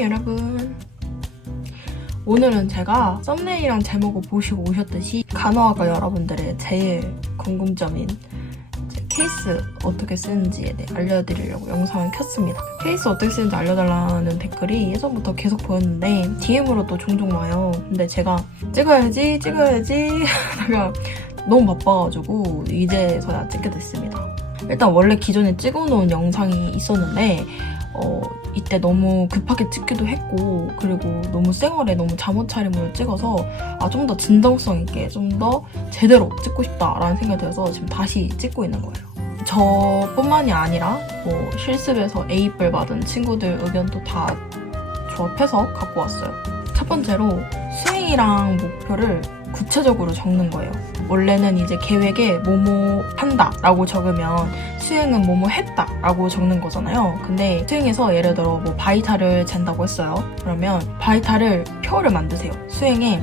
여러분. 오늘은 제가 썸네일이랑 제목을 보시고 오셨듯이 간호학과 여러분들의 제일 궁금점인 케이스 어떻게 쓰는지에 대해 알려드리려고 영상을 켰습니다. 케이스 어떻게 쓰는지 알려달라는 댓글이 예전부터 계속 보였는데 DM으로도 종종 와요. 근데 제가 찍어야지 하다가 너무 바빠가지고 이제서야 찍게 됐습니다. 일단 원래 기존에 찍어놓은 영상이 있었는데 이때 너무 급하게 찍기도 했고, 그리고 너무 쌩얼에 너무 잠옷 차림으로 찍어서 좀 더 진정성 있게 좀 더 제대로 찍고 싶다라는 생각이 들어서 지금 다시 찍고 있는 거예요. 저뿐만이 아니라 실습에서 A뿔 받은 친구들 의견도 다 조합해서 갖고 왔어요. 첫 번째로 수행이랑 목표를 구체적으로 적는 거예요. 원래는 이제 계획에 뭐뭐 한다 라고 적으면 수행은 뭐뭐 했다 라고 적는 거잖아요. 근데 수행에서 예를 들어 바이탈을 잰다고 했어요. 그러면 바이탈을 표를 만드세요. 수행에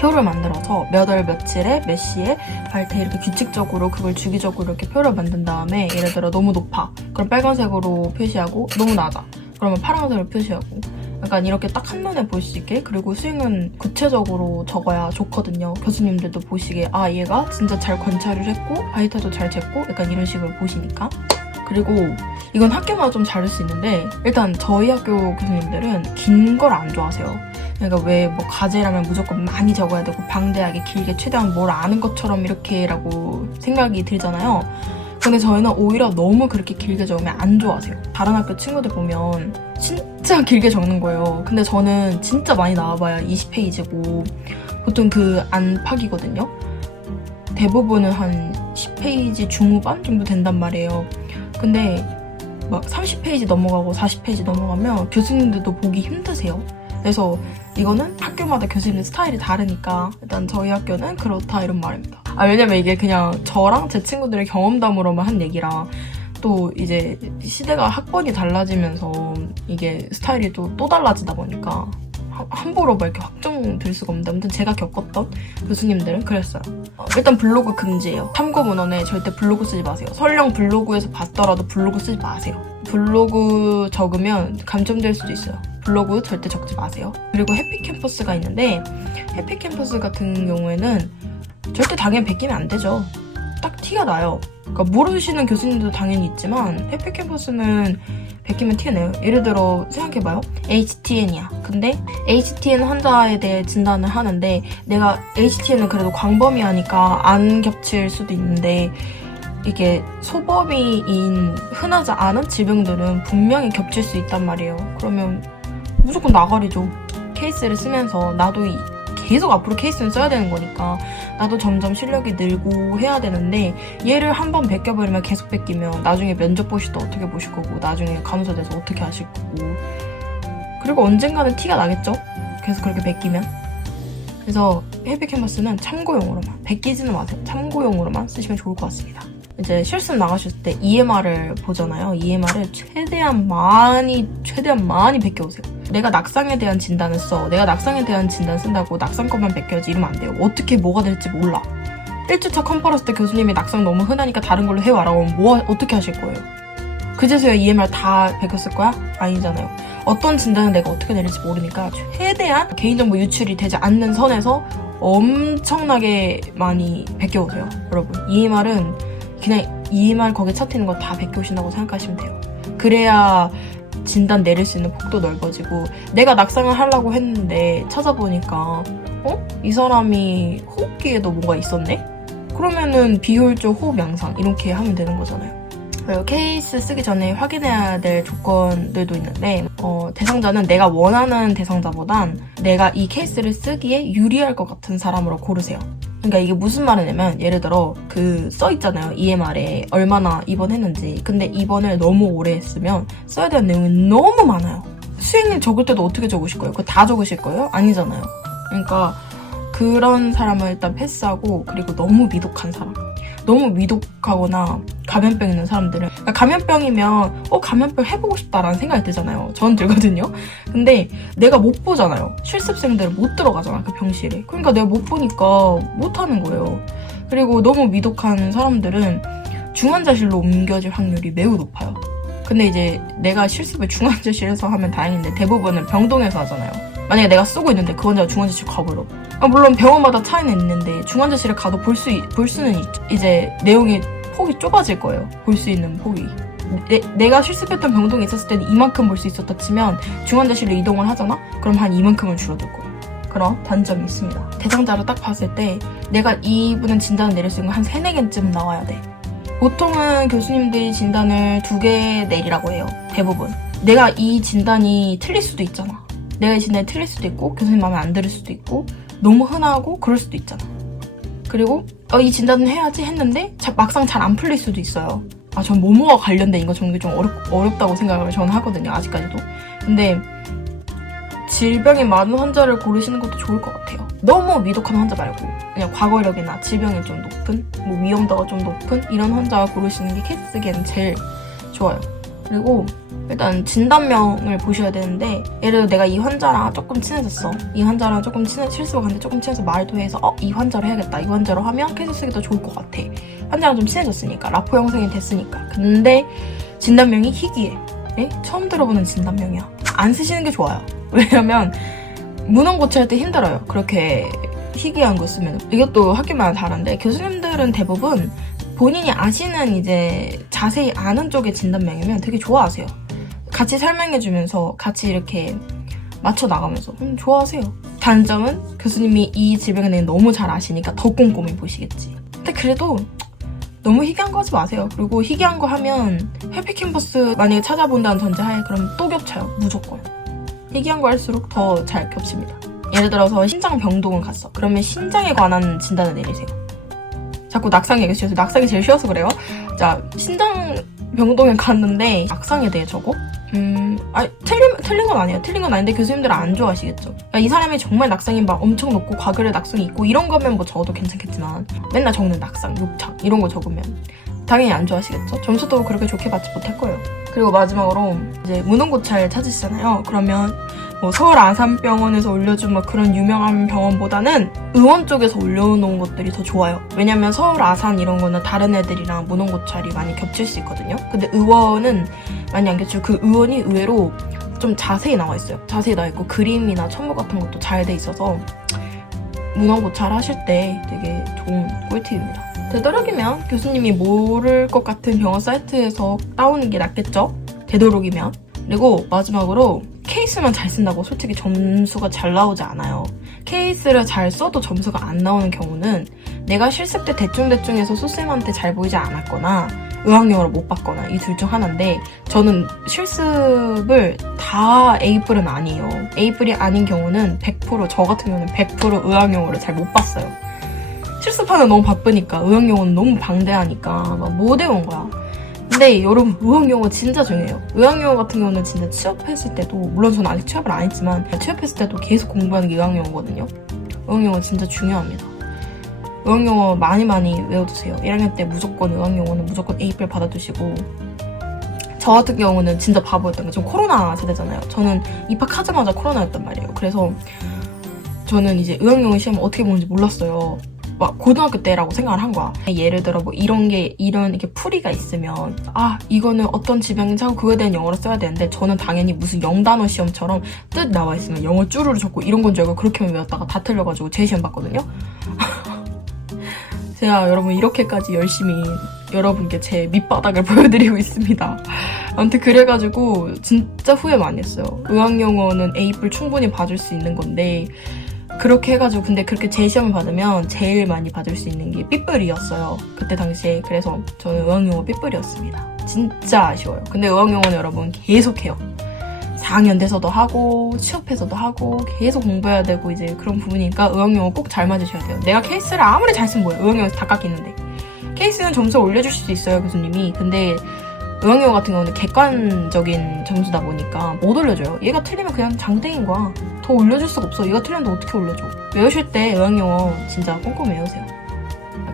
표를 만들어서 몇 월 며칠에 몇 시에 바이탈 이렇게 규칙적으로 그걸 주기적으로 이렇게 표를 만든 다음에 예를 들어 너무 높아. 그럼 빨간색으로 표시하고 너무 낮아. 그러면 파란색으로 표시하고 약간 이렇게 딱 한눈에 볼 수 있게. 그리고 수행은 구체적으로 적어야 좋거든요. 교수님들도 보시기에 얘가 진짜 잘 관찰을 했고 바이탈도 잘 쟀고 약간 이런 식으로 보시니까. 그리고 이건 학교마다 좀 다를 수 있는데 일단 저희 학교 교수님들은 긴 걸 안 좋아하세요. 그러니까 왜 과제라면 무조건 많이 적어야 되고 방대하게 길게 최대한 뭘 아는 것처럼 이렇게라고 생각이 들잖아요. 근데 저희는 오히려 너무 그렇게 길게 적으면 안 좋아하세요. 다른 학교 친구들 보면 진짜 길게 적는 거예요. 근데 저는 진짜 많이 나와봐야 20페이지고 보통 그 안팎이거든요. 대부분은 한 10페이지 중후반 정도 된단 말이에요. 근데 30페이지 넘어가고 40페이지 넘어가면 교수님들도 보기 힘드세요. 그래서 이거는 학교마다 교수님 스타일이 다르니까 일단 저희 학교는 그렇다 이런 말입니다. 왜냐면 이게 그냥 저랑 제 친구들의 경험담으로만 한 얘기라 또 이제 시대가 학번이 달라지면서 이게 스타일이 또 달라지다 보니까 함부로 이렇게 확정될 수가 없는데 아무튼 제가 겪었던 교수님들은 그랬어요. 일단 블로그 금지예요. 참고 문헌에 절대 블로그 쓰지 마세요. 설령 블로그에서 봤더라도 블로그 쓰지 마세요. 블로그 적으면 감점될 수도 있어요. 블로그 절대 적지 마세요. 그리고 해피캠퍼스가 있는데 해피캠퍼스 같은 경우에는 절대 당연히 베끼면 안 되죠. 딱 티가 나요. 그러니까 모르시는 교수님도 당연히 있지만 해피캠퍼스는 베끼면 티가 나요. 예를 들어 생각해봐요. HTN이야. 근데 HTN 환자에 대해 진단을 하는데 내가 HTN은 그래도 광범위하니까 안 겹칠 수도 있는데 이게 소범위인 흔하지 않은 질병들은 분명히 겹칠 수 있단 말이에요. 그러면 무조건 나가리죠. 케이스를 쓰면서 나도 계속 앞으로 케이스는 써야 되는 거니까 나도 점점 실력이 늘고 해야 되는데 얘를 한번 베껴버리면 계속 베끼면 나중에 면접 보실 때 어떻게 보실 거고 나중에 간호사 돼서 어떻게 하실 거고 그리고 언젠가는 티가 나겠죠? 계속 그렇게 베끼면. 그래서 해피캔버스는 참고용으로만, 베끼지는 마세요. 참고용으로만 쓰시면 좋을 것 같습니다. 이제 실습 나가실 때 EMR을 보잖아요. EMR을 최대한 많이 베껴오세요. 내가 낙상에 대한 진단을 써. 내가 낙상에 대한 진단 쓴다고 낙상 것만 베껴야지 이러면 안 돼요. 어떻게 뭐가 될지 몰라. 1주차 컴파러스 때 교수님이 낙상 너무 흔하니까 다른 걸로 해와라고 하면 어떻게 하실 거예요? 그제서야 EMR 다 베꼈을 거야? 아니잖아요. 어떤 진단을 내가 어떻게 내릴지 모르니까 최대한 개인정보 유출이 되지 않는 선에서 엄청나게 많이 베껴오세요. 여러분, EMR은 그냥 EMR 거기에 차트는 거 다 베껴오신다고 생각하시면 돼요. 그래야 진단 내릴 수 있는 폭도 넓어지고 내가 낙상을 하려고 했는데 찾아보니까 이 사람이 호흡기에도 뭐가 있었네? 그러면은 비효율적 호흡 양상 이렇게 하면 되는 거잖아요. 그리고 케이스 쓰기 전에 확인해야 될 조건들도 있는데 대상자는 내가 원하는 대상자보단 내가 이 케이스를 쓰기에 유리할 것 같은 사람으로 고르세요. 그러니까 이게 무슨 말이냐면 예를 들어 써있잖아요. EMR에 얼마나 입원했는지. 근데 입원을 너무 오래 했으면 써야 되는 내용이 너무 많아요. 수행일 적을 때도 어떻게 적으실 거예요? 그거 다 적으실 거예요? 아니잖아요. 그러니까 그런 사람을 일단 패스하고 그리고 너무 미독한 사람. 너무 미독하거나 감염병 있는 사람들은 그러니까 감염병이면 감염병 해보고 싶다라는 생각이 들잖아요. 전 들거든요. 근데 내가 못 보잖아요. 실습생들 못 들어가잖아 그 병실에. 그러니까 내가 못 보니까 못 하는 거예요. 그리고 너무 미독한 사람들은 중환자실로 옮겨질 확률이 매우 높아요. 근데 이제 내가 실습을 중환자실에서 하면 다행인데 대부분은 병동에서 하잖아요. 만약에 내가 쓰고 있는데 그 환자가 중환자실 가버려. 물론 병원마다 차이는 있는데 중환자실에 가도 볼 수는 이제 내용이 폭이 좁아질 거예요. 볼 수 있는 폭이. 내가 실습했던 병동에 있었을 때는 이만큼 볼 수 있었다 치면 중환자실로 이동을 하잖아? 그럼 한 이만큼은 줄어들 거예요. 그런 단점이 있습니다. 대상자를 딱 봤을 때 내가 이분은 진단을 내릴 수 있는 건 한 3, 4개쯤은 나와야 돼. 보통은 교수님들이 진단을 2개 내리라고 해요. 대부분. 내가 이 진단이 틀릴 수도 있잖아. 내가 이 진단이 틀릴 수도 있고 교수님 마음에 안 들을 수도 있고 너무 흔하고 그럴 수도 있잖아. 그리고 이 진단은 해야지 했는데 막상 잘 안 풀릴 수도 있어요. 전 뭐뭐와 관련된 이거 정말 좀 어렵다고 생각을 저는 하거든요. 아직까지도. 근데 질병이 많은 환자를 고르시는 것도 좋을 것 같아요. 너무 미독한 환자 말고 그냥 과거 이력이나 질병이 좀 높은, 위험도가 좀 높은 이런 환자 고르시는 게 케이스기에는 제일 좋아요. 그리고 일단 진단명을 보셔야 되는데 예를 들어 내가 이 환자랑 조금 친해졌어. 이 환자랑 조금 실습을 갔는데 조금 친해서 말도 해서 이 환자로 해야겠다. 이 환자로 하면 케이스 쓰기 더 좋을 것 같아. 환자랑 좀 친해졌으니까. 라포 형성이 됐으니까. 근데 진단명이 희귀해. 네? 처음 들어보는 진단명이야. 안 쓰시는 게 좋아요. 왜냐면 문헌 고치할 때 힘들어요. 그렇게 희귀한 거 쓰면. 이것도 학교마다 다른데 교수님들은 대부분 본인이 아시는 이제 자세히 아는 쪽의 진단명이면 되게 좋아하세요. 같이 설명해주면서 같이 이렇게 맞춰 나가면서 좋아하세요. 단점은 교수님이 이 질병에 대해 너무 잘 아시니까 더 꼼꼼히 보시겠지. 근데 그래도 너무 희귀한 거 하지 마세요. 그리고 희귀한 거 하면 해피 캠퍼스 만약에 찾아본다는 전제하에 그럼 또 겹쳐요. 무조건. 희귀한 거 할수록 더 잘 겹칩니다. 예를 들어서 신장병동을 갔어. 그러면 신장에 관한 진단을 내리세요. 자꾸 낙상 얘기 주셔서 낙상이 제일 쉬워서 그래요. 자, 신장병동에 갔는데 낙상에 대해 적어? 틀린 건 아니에요. 틀린 건 아닌데 교수님들은 안 좋아하시겠죠. 그러니까 이 사람이 정말 낙상이 막 엄청 높고 과거에 낙상이 있고 이런 거면 뭐 적어도 괜찮겠지만 맨날 적는 낙상, 욕창 이런 거 적으면 당연히 안 좋아하시겠죠. 점수도 그렇게 좋게 받지 못할 거예요. 그리고 마지막으로 이제 문헌고찰 찾으시잖아요. 그러면 뭐 서울 아산병원에서 올려준 뭐 그런 유명한 병원보다는 의원 쪽에서 올려놓은 것들이 더 좋아요. 왜냐면 서울 아산 이런 거는 다른 애들이랑 문헌고찰이 많이 겹칠 수 있거든요. 근데 의원은 많이 안 겹치고 그 의원이 의외로 좀 자세히 나와 있어요. 자세히 나와 있고 그림이나 첨부 같은 것도 잘 돼 있어서 문헌고찰 하실 때 되게 좋은 꿀팁입니다. 되도록이면 교수님이 모를 것 같은 병원 사이트에서 따오는 게 낫겠죠? 되도록이면. 그리고 마지막으로 케이스만 잘 쓴다고 솔직히 점수가 잘 나오지 않아요. 케이스를 잘 써도 점수가 안 나오는 경우는 내가 실습 때 대충대충 해서 소쌤한테 잘 보이지 않았거나 의학용어를 못 봤거나 이 둘 중 하나인데 저는 실습을 다 A뿔은 아니에요. A뿔이 아닌 경우는 100% 저 같은 경우는 100% 의학용어를 잘 못 봤어요. 실습하면 너무 바쁘니까 의학용어는 너무 방대하니까 막 못 외운 거야. 근데 여러분 의학용어 진짜 중요해요. 의학용어 같은 경우는 진짜 취업했을 때도 물론 저는 아직 취업을 안 했지만 취업했을 때도 계속 공부하는 게 의학용어거든요. 의학용어 진짜 중요합니다. 의학용어 많이 외워두세요. 1학년 때 무조건 의학용어는 무조건 A뿔 받아두시고 저 같은 경우는 진짜 바보였던 게 지금 코로나 세대잖아요. 저는 입학하자마자 코로나였단 말이에요. 그래서 저는 이제 의학용어 시험 어떻게 보는지 몰랐어요. 막 고등학교 때라고 생각을 한 거야. 예를 들어 뭐 이런 이렇게 풀이가 있으면 이거는 어떤 질병인지 하고 그거에 대한 영어를 써야 되는데 저는 당연히 무슨 영단어 시험처럼 뜻 나와 있으면 영어 쭈루루 적고 이런 건 줄 알고 그렇게만 외웠다가 다 틀려가지고 재시험 봤거든요. 제가 여러분 이렇게까지 열심히 여러분께 제 밑바닥을 보여드리고 있습니다. 아무튼 그래가지고 진짜 후회 많이 했어요. 의학용어는 A뿔 충분히 봐줄 수 있는 건데 그렇게 해가지고 근데 그렇게 재시험을 받으면 제일 많이 받을 수 있는 게 삐뿔이었어요. 그때 당시에. 그래서 저는 의학용어 삐뿔이었습니다. 진짜 아쉬워요. 근데 의학용어는 여러분 계속해요. 4학년 돼서도 하고 취업해서도 하고 계속 공부해야 되고 이제 그런 부분이니까 의학용어 꼭 잘 맞으셔야 돼요. 내가 케이스를 아무리 잘 쓴 거예요. 의학용어에서 다 깎이는데. 케이스는 점수를 올려주실 수 있어요, 교수님이. 근데 의학용어 같은 경우는 객관적인 점수다 보니까 못 올려줘요. 얘가 틀리면 그냥 장땡인 거야. 더 올려줄 수가 없어. 얘가 틀렸는데 어떻게 올려줘. 외우실 때 의학용어 진짜 꼼꼼히 외우세요.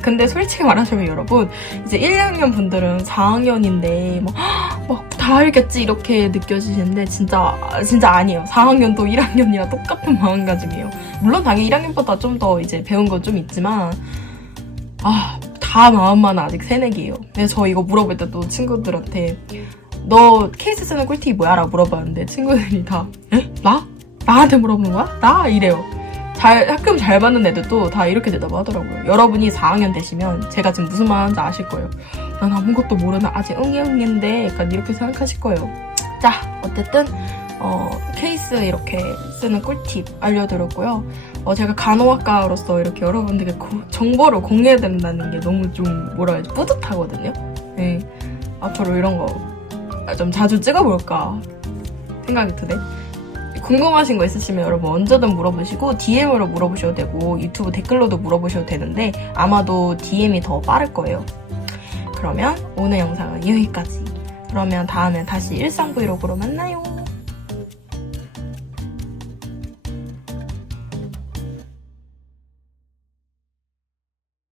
근데 솔직히 말하자면 여러분 이제 1, 2학년 분들은 4학년인데 막 다 알겠지 이렇게 느껴지시는데 진짜 아니에요. 4학년도 1학년이랑 똑같은 마음가짐이에요. 물론 당연히 1학년보다 좀 더 이제 배운 건 좀 있지만 다 마음만 아직 새내기예요. 그래서 저 이거 물어볼 때도 친구들한테 너 케이스 쓰는 꿀팁이 뭐야? 라고 물어봤는데 친구들이 다 에? 나? 나한테 물어보는 거야? 나? 이래요. 학교 잘 받는 애들도 다 이렇게 대답하더라고요. 여러분이 4학년 되시면 제가 지금 무슨 말 하는지 아실 거예요. 난 아무것도 모르는 아직 응애응애인데 약간 이렇게 생각하실 거예요. 자, 어쨌든 케이스 이렇게 쓰는 꿀팁 알려드렸고요. 제가 간호학과로서 이렇게 여러분들께 정보를 공유해야 된다는 게 너무 좀 뭐라 해야지 뿌듯하거든요. 네. 앞으로 이런 거 좀 자주 찍어볼까 생각이 드네. 궁금하신 거 있으시면 여러분 언제든 물어보시고 DM으로 물어보셔도 되고 유튜브 댓글로도 물어보셔도 되는데 아마도 DM이 더 빠를 거예요. 그러면 오늘 영상은 여기까지. 그러면 다음에 다시 일상 브이로그로 만나요.